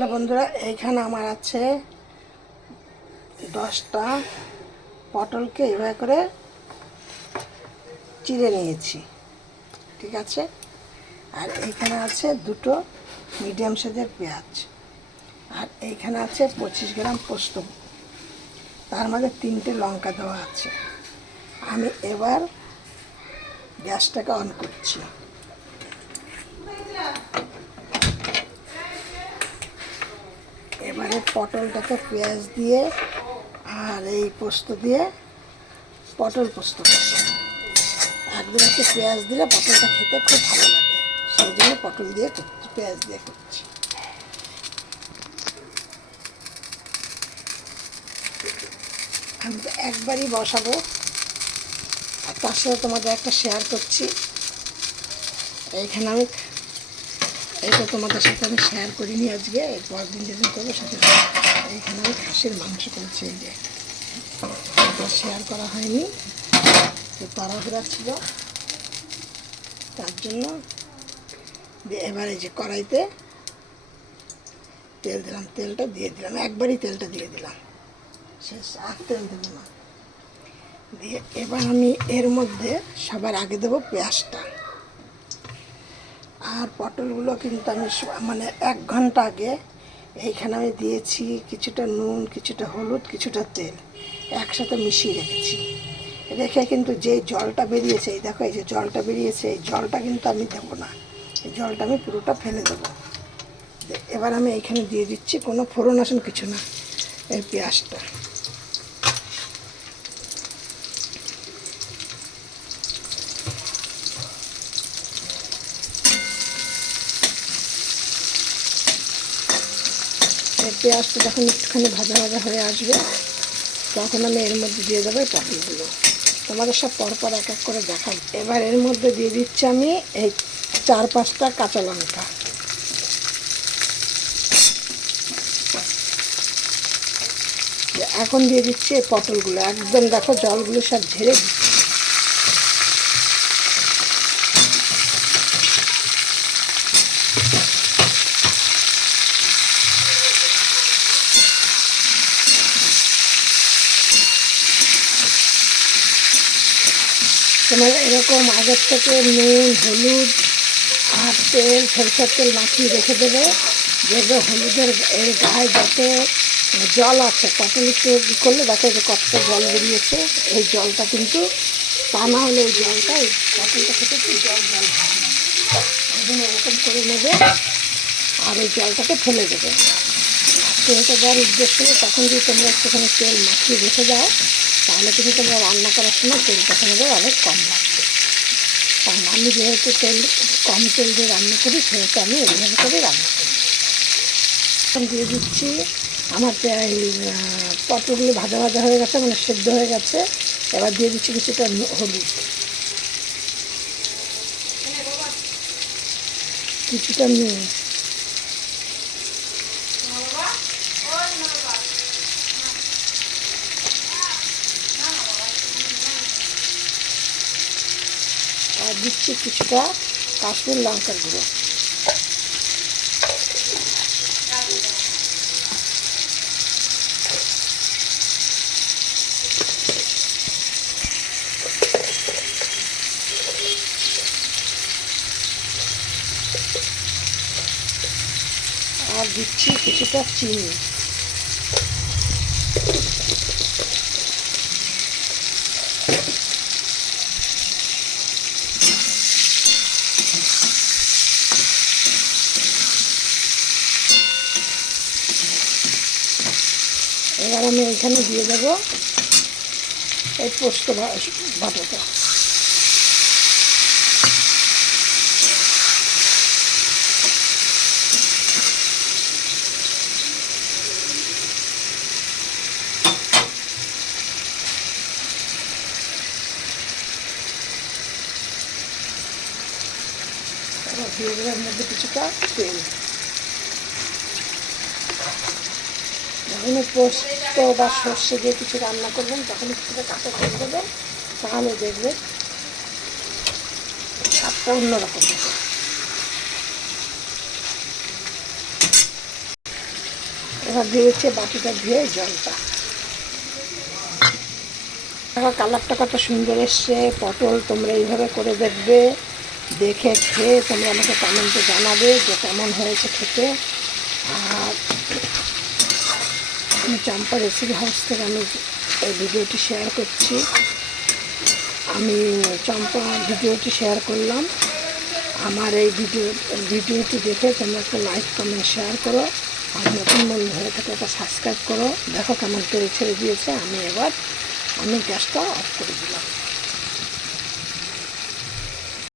Hello বন্ধুরা, এইখানে আমার আছে 10টা পটলকে এভাবে করে চিড়ে নিয়েছি, ঠিক আছে। আর এইখানে আছে 2টো মিডিয়াম সাইজের পেঁয়াজ, আর এইখানে আছে 25 গ্রাম পোস্ত, তার মধ্যে 3টে লঙ্কা দেওয়া আছে। আমি এবার গ্যাসটাকে অন করছি। এবারে পটলটাকে পেঁয়াজ দিয়ে আর এই পোস্ত দিয়ে পটল পোস্ত করছি। একদিন একটু পেঁয়াজ দিলে পটলটা খেতে খুব ভালো লাগে, সেই জন্য পটল দিয়ে করছি, পেঁয়াজ দিয়ে করছি। আমি তো একবারই বসাবো, আর তার সাথে তোমাদের একটা শেয়ার করছি। এইখানে আমি এইটা তোমাদের সাথে আমি শেয়ার করিনি আজকে, এর পরের দিন যেদিন করবো সেদিন এইখানে আমি খাসির মাংস করেছি। এই যে শেয়ার করা হয়নি, তো তাড়াহুড়া ছিল তার জন্য। এবার এই যে কড়াইতে তেল দিলাম, তেলটা দিয়ে দিলাম, একবারই তেলটা দিয়ে দিলাম, শেষ, আর তেল দেবো না। দিয়ে এবার আমি এর মধ্যে সবার আগে দেবো পেঁয়াজটা। আর পটলগুলো কিন্তু আমি মানে 1 ঘন্টা আগে এইখানে আমি দিয়েছি কিছুটা নুন, কিছুটা হলুদ, কিছুটা তেল একসাথে মিশিয়ে রেখেছি। রেখে কিন্তু যে জলটা বেরিয়েছে, এই দেখো এই যে জলটা বেরিয়েছে, এই জলটা কিন্তু আমি দেবো না, এই জলটা আমি পুরোটা ফেলে দেবো। এবার আমি এইখানে দিয়ে দিচ্ছি, কোনো ফোড়ন আসন কিছু না, এই পেঁয়াজটা। এই পেঁয়াজটা যখন একটুখানি ভাজা ভাজা হয়ে আসবে, তখন আমি এর মধ্যে দিয়ে দেবো পটলগুলো। তোমাদের সব পরপর এক এক করে দেখাবো। এবার এর মধ্যে দিয়ে দিচ্ছি আমি এই 4-5টা কাঁচা লঙ্কা। এখন দিয়ে দিচ্ছি এই পটলগুলো, একদম দেখো জলগুলো সব ঝেড়ে দিচ্ছি। তোমার এরকম আগের থেকে নুন, হলুদ আর তেল, সরষের তেল মাখিয়ে রেখে দেবে। দেখবে হলুদের এর গায়ে যত জল আছে, পটল একটু করলে দেখো যে কতটা জল বেরিয়েছে। এই জলটা কিন্তু তা না হলে এই জলটা, এই পটলটা খেতে একটু জল জল হয় না, ওই জন্য এরকম করে নেবে আর এই জলটাকে ফেলে দেবে। তেলটা দেওয়ার উদ্দেশ্য হলো তখন যদি তোমরা একটুখানি তেল মাখিয়ে রেখে দাও, তাহলে কিন্তু তোমরা রান্না করার সময় তেলটা তোমাদের অনেক কম লাগবে। কারণ আমি যেহেতু কম তেল দিয়ে রান্না করি, সেহেতু আমি এইভাবে করে রান্না করি। এখন দিয়ে দিচ্ছি, আমার এই পটলগুলো ভাজা ভাজা হয়ে গেছে, মানে সেদ্ধ হয়ে গেছে। এবার দিয়ে দিচ্ছি কিছুটা হলুদ, কিছুটা নুন, আর দিচ্ছি কিছুটা কাশ্মীর লঙ্কার গুঁড়ো। আর দিচ্ছি কিছুটা চিনি। এবার আমি এখানে দিয়ে দেবো এই পোস্ত বাটাটা। এবার দিয়ে দেবো এর মধ্যে কিছুটা তেল। যখন পোস্ত বা সর্ষে দিয়ে কিছু রান্না করবেন, তখন কিছুটা কাঁচা তেল দেবেন, তাহলে দেখবেন স্বাদটা অন্যরকম হবে। এবার দিয়েছে বাটিটা ধুয়ে জলটা। দেখো কালারটা কত সুন্দর এসছে। পটল তোমরা এইভাবে করে দেখবে, দেখে খেয়ে তোমরা আমাকে কমেন্টে জানাবে যে কেমন হয়েছে খেতে। আর আমি চম্পা রেসিপি হাউস থেকে আমি এই ভিডিওটি শেয়ার করছি। আমি চম্পা ভিডিওটি শেয়ার করলাম। আমার এই ভিডিওটি দেখে তোমরা একটা লাইক কমেন্ট শেয়ার করো। আর নতুন বন্ধু হয়ে থাকে একটা সাবস্ক্রাইব করো। দেখো কেমন তেল ছেড়ে দিয়েছে। আমি গ্যাসটা অফ করে দিলাম।